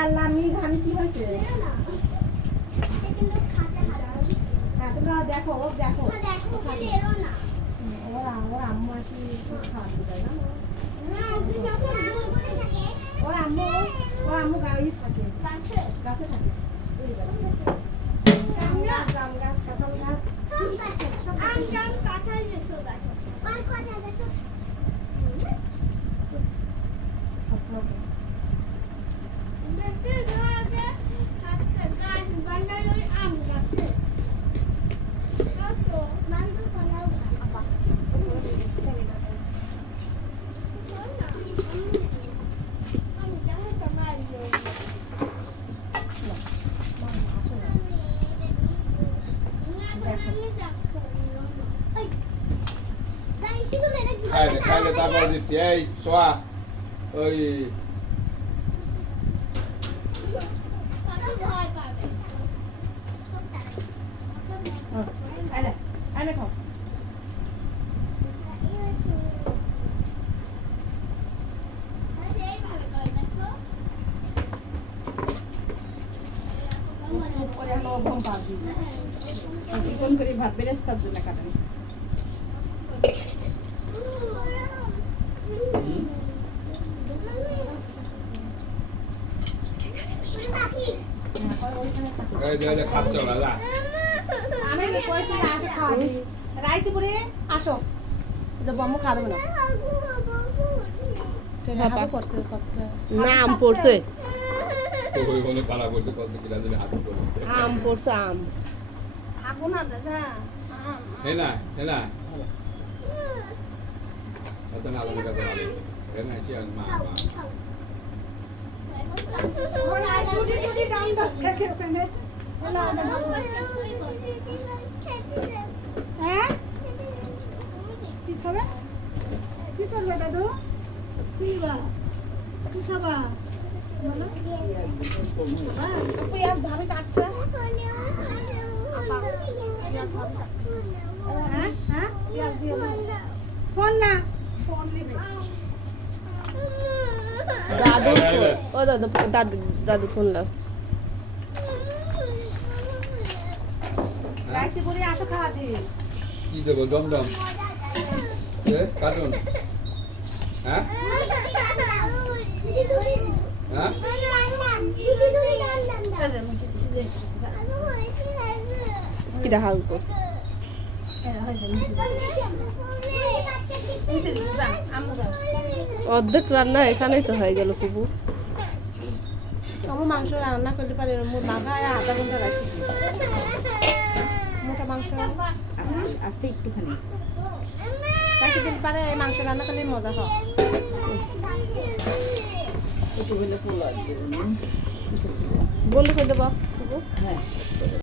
আল্লাহ আমি কি হয়েছে হ্যাঁ তোমরা দেখো দেখো ওর আম্মু আসি খাওয়া দেয় না ওর আম্মু গাড়ি থাকে গাছে থাকে জাম গাছ কাঁঠাল গাছ খাইলে তারপরে দিচ্ছি এই সোয়া ওই চিকন করে ভাত বেরেস্তার জন্য কাটাই খাচ্ছ রাজা আমি কইছি আসো খাওয়া দিই রাইসি পুরি আসো যে বম্মু খাওয়া দেবে না নাম পড়ছে ওই কোনে পালা করতে কত কিলা দিলে হাত করে আম পড়ছে আম আগুন না দাদা হেনা হেনা কত না আলাদা কথা বলে হেনা এসে আর মা ওরা টুটি টুটি দাম দাও খেতে ওখানে না না হ্যাঁ কি খাবে কি করবে দাদু কি বা কি খাবা বলো পেঁয়াজ ভাবে কাটছে হ্যাঁ হ্যাঁ পেঁয়াজ দিয়ে ফোন না ফোন নেবে দাদু ও দাদু দাদু দাদু ফোন লাও রাইসি পুরি আসো খাওয়া দিই কি দেবো দমদম কার্টুন হ্যাঁ হ্যাঁ কিটা হাল করছে অর্ধেক রান্না এখানেই তো হয়ে গেল কুবু আমার মাংস রান্না করতে পারে মাখায় আধা ঘন্টা রাখি মোটা মাংস আস্তে একটুখানি রাখি দিতে পারে এই মাংস রান্না করলে মজা হয় বন্ধ করে দেবো হ্যাঁ